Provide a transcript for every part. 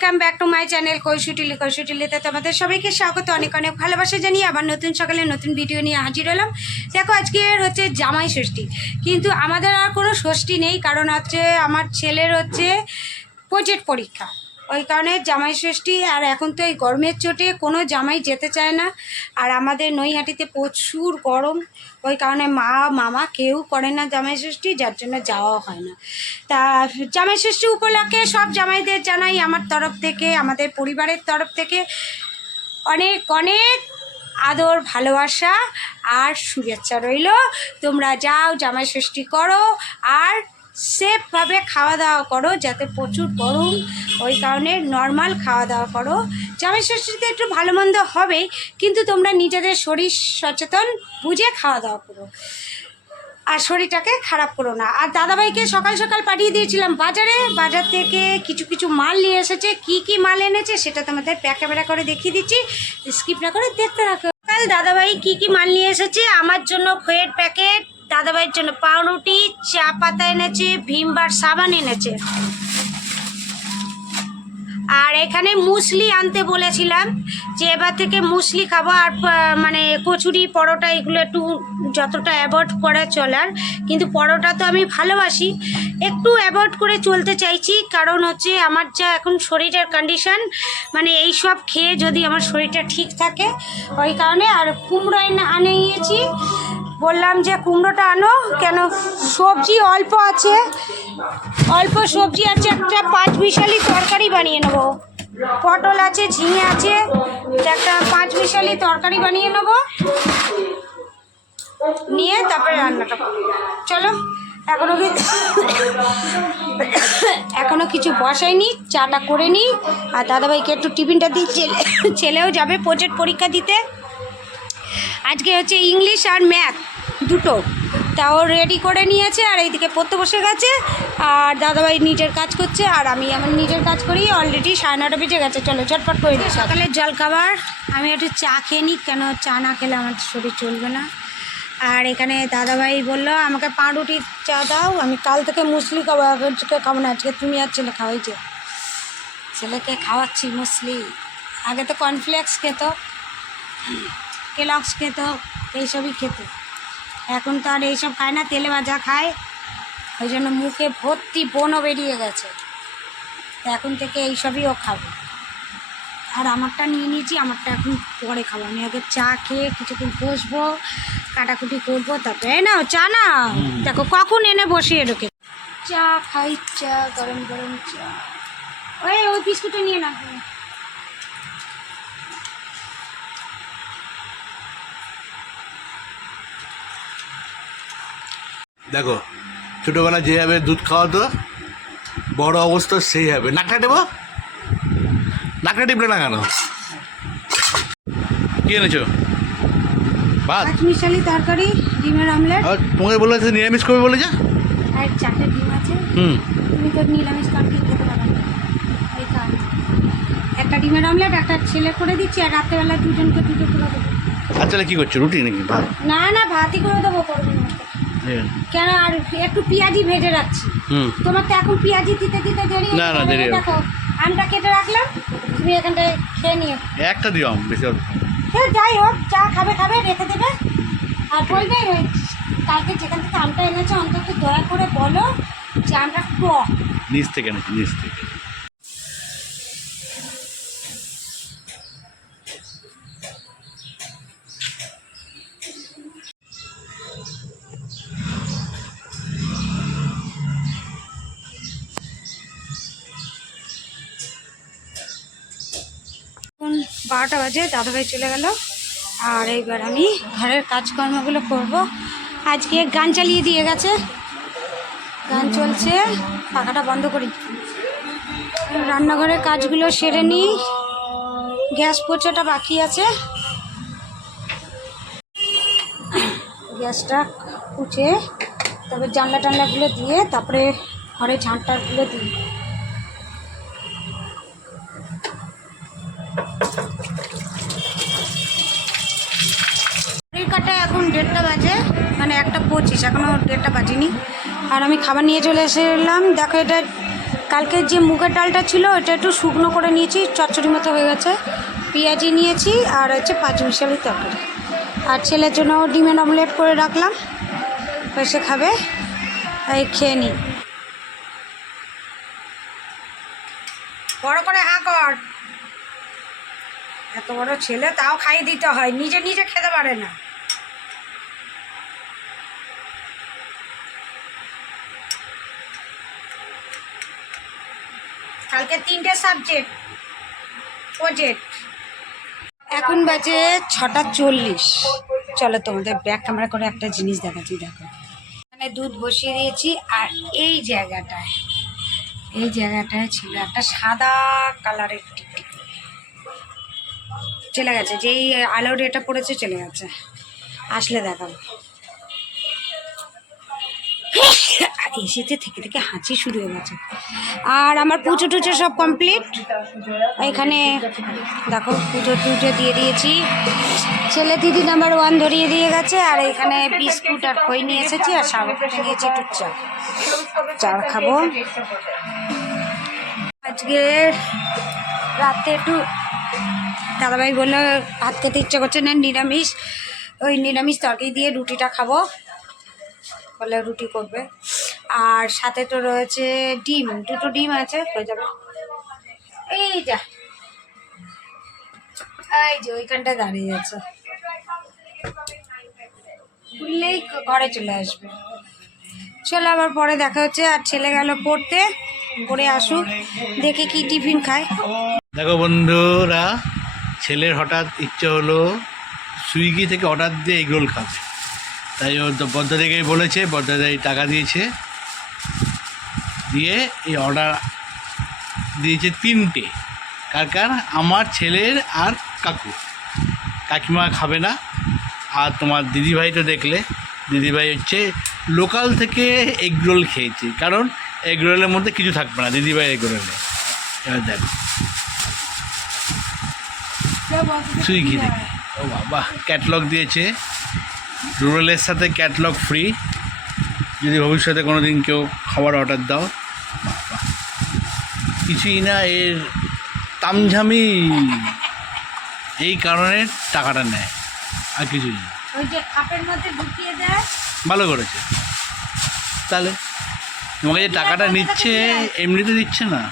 Welcome back to my channel Koishutili কৈশুটিলিতে তোমাদের সবাইকে স্বাগত, অনেক অনেক ভালোবাসা জানিয়ে আবার নতুন সকালে নতুন ভিডিও নিয়ে হাজির হলাম। দেখো আজকে হচ্ছে জামাই ষষ্ঠী। কিন্তু আমাদের আর কোনো ষষ্ঠী নেই, কারণ হচ্ছে আমার ছেলের হচ্ছে প্রজেক্ট পরীক্ষা। ওই কারণে জামাই ষষ্ঠী আর এখন তো এই গরমের চোটে কোনো জামাই যেতে চায় না। আর আমাদের নৈহাটিতে প্রচুর গরম, ওই কারণে মা, মামা কেউ করে না জামাই ষষ্ঠী, যার জন্য যাওয়া হয় না। তা জামাই ষষ্ঠী উপলক্ষে সব জামাইদের জানাই আমার তরফ থেকে, আমাদের পরিবারের তরফ থেকে অনেক অনেক আদর, ভালোবাসা আর শুভেচ্ছা রইল। তোমরা যাও জামাই ষষ্ঠী করো। আর সেফভাবে খাওয়া দাওয়া করো, যাতে প্রচুর গরম, ওই কারণে নর্মাল খাওয়া দাওয়া করো। জামাই ষষ্ঠীতে একটু ভালো মন্দ হবেই, কিন্তু তোমরা নিজেদের শরীর সচেতন বুঝে খাওয়া দাওয়া করো। আর শরীরটাকে খারাপ করো না। আর দাদাভাইকে সকাল সকাল পাঠিয়ে দিয়েছিলাম বাজারে। বাজার থেকে কিছু কিছু মাল নিয়ে এসেছে। কি কি মাল এনেছে সেটা তোমাদের প্যাকেবেড়া করে দেখিয়ে দিচ্ছি। স্কিপ না করে দেখতে রাখো কাল দাদাভাই কি কি মাল নিয়ে এসেছে? আমার জন্য খয়ের প্যাকেট দাদাভাইয়ের জন্য পাউরুটি, চা পাতা এনেছে ভীম ভীমবার সাবান এনেছে। আর এখানে মুসলি আনতে বলেছিলাম যে এবার থেকে মুসলি খাব আর মানে কচুরি, পরোটা এগুলো একটু যতটা অ্যাভয়েড করে চলার। কিন্তু পরোটা তো আমি ভালোবাসি। একটু অ্যাভয়েড করে চলতে চাইছি, কারণ হচ্ছে আমার যা এখন শরীরের কন্ডিশন মানে এই সব খেয়ে যদি আমার শরীরটা ঠিক থাকে, ওই কারণে আর কুমড়ো এনে- আনে নিয়েছি বললাম যে কুমড়োটা আনো, কেন? সবজি অল্প আছে। অল্প সবজি আছে, একটা পাঁচ বিশালি তরকারি বানিয়ে নেব। পটল আছে, ঝিঙে আছে, একটা পাঁচ বিশালি তরকারি বানিয়ে নেব। নিয়ে তারপরে রান্নাটা চলো, এখনও কি এখনও কিছু বসাইনি, চাটা করে নিই আর দাদাভাইকে একটু টিফিনটা দিই ছেলে ছেলেও যাবে, প্রজেক্ট পরীক্ষা দিতে। আজকে হচ্ছে ইংলিশ আর ম্যাথ দুটো। তাও রেডি করে নিয়েছে আর এইদিকে পড়তে বসে গেছে। আর দাদাভাই নিজের কাজ করছে আর আমি আমার নিজের কাজ করি। অলরেডি সাড়ে নটা বেজে গেছে। চলো, ঝটপট করে দিই সকালের জল খাবার। আমি একটু চা খেয়ে নিই, কেন চা না খেলে আমার শরীর চলবে না। আর এখানে দাদাভাই বলল, আমাকে পাউরুটি চা দাও, আমি কাল থেকে মুসলি খাব। খাব না, আজকে তুমি আর ছেলে খাওয়াইছে ছেলেকে খাওয়াচ্ছি মুসলি। আগে তো কর্নফ্লেক্স খেত। কেলক্স খেত এইসবই খেত। এখন তো আর এইসব খায় না তেলে ভাজা খায়। ওই জন্য মুখে ভর্তি বনও বেরিয়ে গেছে। তো এখন থেকে এইসবই ও খাবে। আর আমারটা নিয়ে নিয়েছি আমারটা এখন পরে খাব। আমি আগে চা খেয়ে কিছুক্ষণ বসবো কাটাকুটি করব তারপরে এই নাও চা না দেখো কখন এনে বসিয়ে রেখে চা খাই চা গরম গরম চা। ওই ওই বিস্কুটটা নিয়ে না দেখো ছোটোবেলা যেভাবে দুধ খাওয়াতো বড় অবস্থা সেই হবে নাকটা দেবো নাকটা টিপলে না কেন? কি এনেছো? ভাত? মিশালি তরকারি ডিমের আমলেট। আর তোমাকে বলে নিরামিষ করবে বলে যা? আর চারটে ডিম আছে। হুম। তুমি তো নিরামিষ তরকারি খেতে পারো একটা ডিমের আমলেট একটা ছেলে করে দিচ্ছি আর রাত্রেবেলা দুজনকে দুটো করে দেবো। তাহলে কী করছ? রুটি নাকি? ভাত? না না ভাতই করে দেবো করব না। কেন আর একটু পেঁয়াজি ভেজে রাখছি। তোমার তো এখন পেঁয়াজি দিতে দিতে দেরি না, না, দেরি দেখো আমটা কেটে রাখলাম তুমি এখানটায় খেয়ে নিও একটা দিও আম, বেশি হবে যাই হোক চা খাবে খাবে রেখে দেবে। আর বলবে কালকে যেখান থেকে আমটা এনেছে অন্তত দয়া করে বলো যে আমটা টক। নিচ থেকে নাকি নিচ থেকে। বারোটা বাজে, দাদাভাই চলে গেল। আর এইবার আমি ঘরের কাজকর্মগুলো করব। আজকে গান চালিয়ে দিয়ে গেছে। গান চলছে, পাখাটা বন্ধ করি। রান্নাঘরের কাজগুলো সেরে নিই। গ্যাস পোছাটা বাকি আছে। গ্যাসটা পুছে তবে জানলা টানলাগুলো দিয়ে তারপরে ঘরে ঝাঁটাগুলো দিই দেড়টা বাজে মানে একটা পঁচিশ এখনও দেড়টা বাজেনি। আর আমি খাবার নিয়ে চলে এসে এলাম দেখো এটা কালকের যে মুগের ডালটা ছিল, এটা একটু শুকনো করে নিয়েছি, চচ্চড়ি মতো হয়ে গেছে। পেঁয়াজি নিয়েছি আর হচ্ছে পাঁচ মিশালি তরকারি। আর ছেলের জন্য ডিমের অমলেট করে রাখলাম। এসে খাবে এই খেয়ে নিই। বড় করে হা কর। এত বড় ছেলে, তাও খাইয়ে দিতে হয়। নিজে নিজে খেতে পারে না। কালকে তিনটে সাবজেক্ট প্রজেক্ট এখন বাজে ছটা চল্লিশ। চলো তোমাদের ব্যাক ক্যামেরা করে একটা জিনিস দেখাচ্ছি, দেখো। এখানে দুধ বসিয়ে দিয়েছি, আর এই জায়গাটায় এই জায়গাটায় ছিল একটা সাদা কালারের টিকটিকি। চলে গেছে, যেই আলোর এটা পড়েছে, চলে গেছে। আসলে দেখাবো। এসেতে থেকে থেকে হাঁচি শুরু হয়ে গেছে। আর আমার পুজো টুজো সব কমপ্লিট এখানে দেখো, পুজো টুজো দিয়ে দিয়েছি। ছেলে দিদি নাম্বার ওয়ান ধরিয়ে দিয়ে গেছে, আর এখানে বিস্কুট আর খই নিয়ে এসেছি, আর সাবুকে নিয়েছি একটু চা। চা খাব। আজকে রাতে একটু দাদাভাই বলল, ভাত খেতে ইচ্ছে করছে না, নিরামিষ। ওই নিরামিষ তরকারি দিয়ে রুটিটা খাব। বলে রুটি করবে। আর সাথে তো রয়েছে ডিম, দুটো ডিম আছে, হয়ে যাবে। এই যা। এই যে ওইখানটায় দাঁড়িয়ে আছে। খুললেই ঘরে চলে আসবে। চলো আবার পরে দেখা হচ্ছে, আর ছেলে গেল পড়তে। পড়ে আসুক, দেখে কি টিফিন খায়। দেখো বন্ধুরা, ছেলের হঠাৎ ইচ্ছে হলো, সুইগি থেকে অর্ডার দিয়ে এগরোল খাবে তাই ও তো বদ্ধ থেকেই বলেছে বদ্ধ এই টাকা দিয়েছে। দিয়ে এই অর্ডার দিয়েছে তিনটে। কার কার? আমার ছেলের আর কাকু। কাকিমা খাবে না। আর তোমার দিদিভাই তো দেখলে দিদিভাই হচ্ছে লোকাল থেকে এগরোল খেয়েছে। কারণ এগরোলের মধ্যে কিছু থাকবে না দিদিভাই এগরোলে এবার দেখো। সুইগি থেকে ও বাবা ক্যাটলগ দিয়েছে। রুরালের সাথে ক্যাটলগ ফ্রি যদি ভবিষ্যতে কোনো দিন কেউ খাবার অর্ডার দাও। কিছুই না এর তামঝামি। এই কারণে টাকাটা নেয় আর কিছুই না। ওই যে কাপের মধ্যে ঢুকিয়ে দেয়। ভালো করেছে। তাহলে তোমাকে যে টাকাটা নিচ্ছে এমনিতে দিচ্ছে না।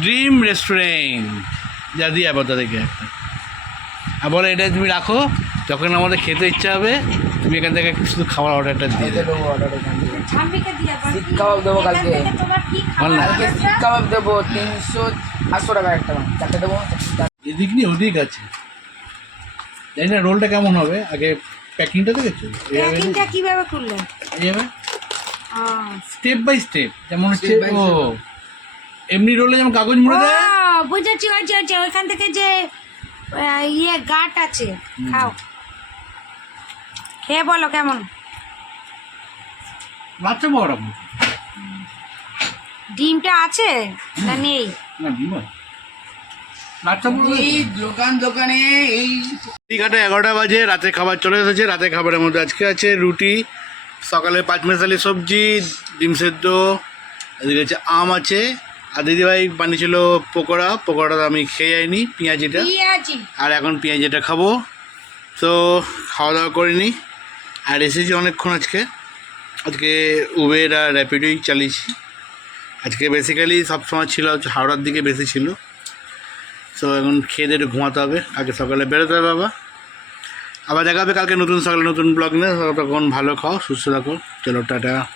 ড্রিম রেস্টুরেন্ট যা দিয়ে আপাতত থেকে একটা। আর বলে এটা তুমি রাখো যখন আমাদের খেতে ইচ্ছা হবে তুমি এখান থেকে শুধু খাবার অর্ডারটা দিয়ে দেবে শিক কাবাব দেবো কালকে। কালকে শিক কাবাব দেবো তিনশো আটশো টাকা একটা চারটে দেবো এদিক নিয়ে ওদিক আছে। জানি না রোলটা কেমন হবে? আগে প্যাকিংটা দেখেছ? প্যাকিংটা কীভাবে করলে? এইভাবে স্টেপ বাই স্টেপ যেমন হচ্ছে ও এমনি রোলে যেমন কাগজ মুড়ে দেয়। বুঝেছি বুঝেছি বুঝেছি। ওইখান থেকে যে ইয়ে গাট আছে খাও। খেয়ে বলো কেমন? বড় ডিমটা আছে না নেই? দোকান দোকানে এই ঘাটে এগারোটা বাজে রাতে খাবার চলে এসেছে। রাতে খাবারের মধ্যে আজকে আছে রুটি সকালে পাঁচ মেশালি সবজি ডিম সেদ্ধ এদিকে হচ্ছে আম আছে। আর দিদিভাই বানিয়েছিল পকোড়া পকোড়াটা আমি খেয়ে যাইনি পেঁয়াজিটা। পেঁয়াজি। আর এখন পেঁয়াজিটা খাব। তো খাওয়া দাওয়া করিনি। আর এসেছি অনেকক্ষণ আজকে। আজকে উবের আর র্যাপিডোই চালিয়েছি। আজকে বেসিক্যালি সবসময় ছিল হাওড়ার দিকে বেশি ছিল। তো এখন খেয়ে দিয়ে ঘুমাতে হবে। আগে সকালে বেরোতে হবে বাবা। আবার দেখা হবে কালকে নতুন সকালে নতুন ব্লগ নিয়ে। তখন ভালো খাও, সুস্থ থাকো। চলো, টাটা।